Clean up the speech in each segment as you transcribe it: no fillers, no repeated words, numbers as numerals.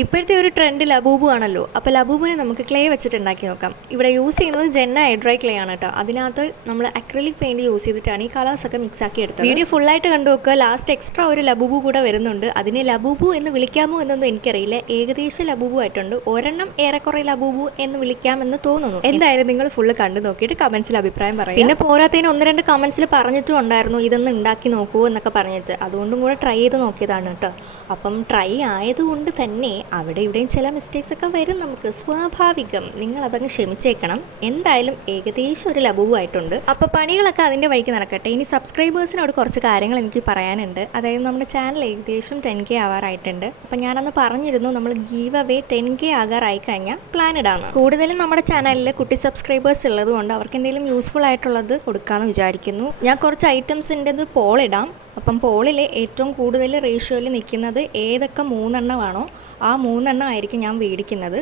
ഇപ്പോഴത്തെ ഒരു trend Labubu ആണല്ലോ. അപ്പോൾ ലബൂബുവിനെ നമുക്ക് ക്ലേ വെച്ചിട്ട് ഉണ്ടാക്കി നോക്കാം. ഇവിടെ യൂസ് ചെയ്യുന്നത് ജെന്ന എഡ്രൈ ക്ലേ ആണ് കേട്ടോ. അതിനകത്ത് നമ്മൾ അക്രിലിക് പെയിൻറ് യൂസ് ചെയ്തിട്ടാണ് ഈ കളേഴ്സൊക്കെ മിക്സ് ആക്കി എടുത്തത്. വീഡിയോ ഫുള്ളായിട്ട് കണ്ടു നോക്കുക. ലാസ്റ്റ് എക്സ്ട്രാ ഒരു ലബൂബു കൂടെ വരുന്നുണ്ട്. അതിനെ ലബൂബു എന്ന് വിളിക്കാമോ എന്നൊന്നും എനിക്കറിയില്ല. ഏകദേശം ലബൂബു ആയിട്ടുണ്ട്. ഒരെണ്ണം ഏറെക്കുറെ ലബൂബു എന്ന് വിളിക്കാമെന്ന് തോന്നുന്നു. എന്തായാലും നിങ്ങൾ ഫുള്ള് കണ്ടു നോക്കിയിട്ട് കമൻസിൽ അഭിപ്രായം പറയാം. പിന്നെ പോരാത്തതിന് ഒന്ന് രണ്ട് കമൻസിൽ പറഞ്ഞിട്ടും ഉണ്ടായിരുന്നു ഇതൊന്ന് ഉണ്ടാക്കി നോക്കൂ എന്നൊക്കെ പറഞ്ഞിട്ട്. അതുകൊണ്ടും കൂടെ ട്രൈ ചെയ്ത് നോക്കിയതാണ് കേട്ടോ. അപ്പം ട്രൈ ആയതുകൊണ്ട് തന്നെ അവിടെ ഇവിടെയും ചില മിസ്റ്റേക്സ് ഒക്കെ വരും, നമുക്ക് സ്വാഭാവികം. നിങ്ങൾ അതങ്ങ് ക്ഷമിച്ചേക്കണം. എന്തായാലും ഏകദേശം ഒരു ലഘുവായിട്ടുണ്ട്. അപ്പോൾ പണികളൊക്കെ അതിൻ്റെ വഴിക്ക് നടക്കട്ടെ. ഇനി സബ്സ്ക്രൈബേഴ്സിനോട് കുറച്ച് കാര്യങ്ങൾ എനിക്ക് പറയാനുണ്ട്. അതായത് നമ്മുടെ ചാനൽ ഏകദേശം 10K ആവാറായിട്ടുണ്ട്. അപ്പം ഞാനന്ന് പറഞ്ഞിരുന്നു നമ്മൾ ഗീവ് അവേ 10K ആകാറായി കഴിഞ്ഞാൽ പ്ലാൻ ഇടാമെന്ന്. കൂടുതലും നമ്മുടെ ചാനലിൽ കുട്ടി സബ്സ്ക്രൈബേഴ്സ് ഉള്ളത് കൊണ്ട് അവർക്ക് എന്തെങ്കിലും യൂസ്ഫുൾ ആയിട്ടുള്ളത് കൊടുക്കാമെന്ന് വിചാരിക്കുന്നു. ഞാൻ കുറച്ച് ഐറ്റംസിൻ്റെത് പോൾ ഇടാം. അപ്പം പോളിൽ ഏറ്റവും കൂടുതൽ റേഷ്യോയിൽ നിൽക്കുന്നത് ഏതൊക്കെ 3 എണ്ണമാണോ ആ 3 എണ്ണം ആയിരിക്കും ഞാൻ മേടിക്കുന്നത്.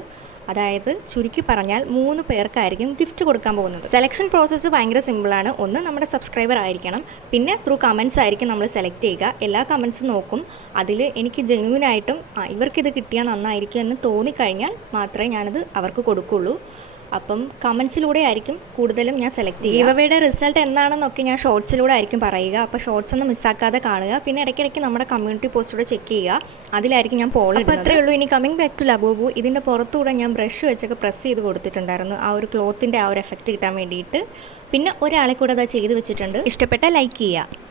അതായത് ചുരുക്കി പറഞ്ഞാൽ 3 പേർക്കായിരിക്കും ഗിഫ്റ്റ് കൊടുക്കാൻ പോകുന്നത്. സെലക്ഷൻ പ്രോസസ്സ് ഭയങ്കര സിമ്പിളാണ്. ഒന്ന് നമ്മുടെ സബ്സ്ക്രൈബർ ആയിരിക്കണം. പിന്നെ ത്രൂ കമൻസ് ആയിരിക്കും നമ്മൾ സെലക്ട് ചെയ്യുക. എല്ലാ കമൻസും നോക്കും. അതിൽ എനിക്ക് ജെന്യൂനായിട്ടും ഇവർക്കിത് കിട്ടിയാൽ നന്നായിരിക്കും എന്ന് തോന്നിക്കഴിഞ്ഞാൽ മാത്രമേ ഞാനത് അവർക്ക് കൊടുക്കുള്ളൂ. അപ്പം കമൻസിലൂടെ ആയിരിക്കും കൂടുതലും ഞാൻ സെലക്ട് ചെയ്യുക. ഗീവവേയുടെ റിസൾട്ട് എന്താണെന്നൊക്കെ ഞാൻ ഷോർട്സിലൂടെ ആയിരിക്കും പറയുക. അപ്പോൾ ഷോർട്സ് ഒന്നും മിസ്സാക്കാതെ കാണുക. പിന്നെ ഇടയ്ക്കിടയ്ക്ക് നമ്മുടെ കമ്മ്യൂണിറ്റി പോസ്റ്റൂടെ ചെക്ക് ചെയ്യുക. അതിലായിരിക്കും ഞാൻ പോൾ ഇടുന്നത്. അത്രയേ ഉള്ളൂ. ഇനി കമ്മിങ് ബാക്ക് ടു ലബൂബു. ഇതിൻ്റെ പുറത്തൂടെ ഞാൻ ബ്രഷ് വെച്ചൊക്കെ പ്രസ് ചെയ്ത് കൊടുത്തിട്ടുണ്ടായിരുന്നു, ആ ഒരു ക്ലോത്തിൻ്റെ ആ ഒരു എഫക്റ്റ് കിട്ടാൻ വേണ്ടിയിട്ട്. പിന്നെ ഒരാളെ കൂടെ അത് ചെയ്ത് വെച്ചിട്ടുണ്ട്. ഇഷ്ടപ്പെട്ടാൽ ലൈക്ക് ചെയ്യുക.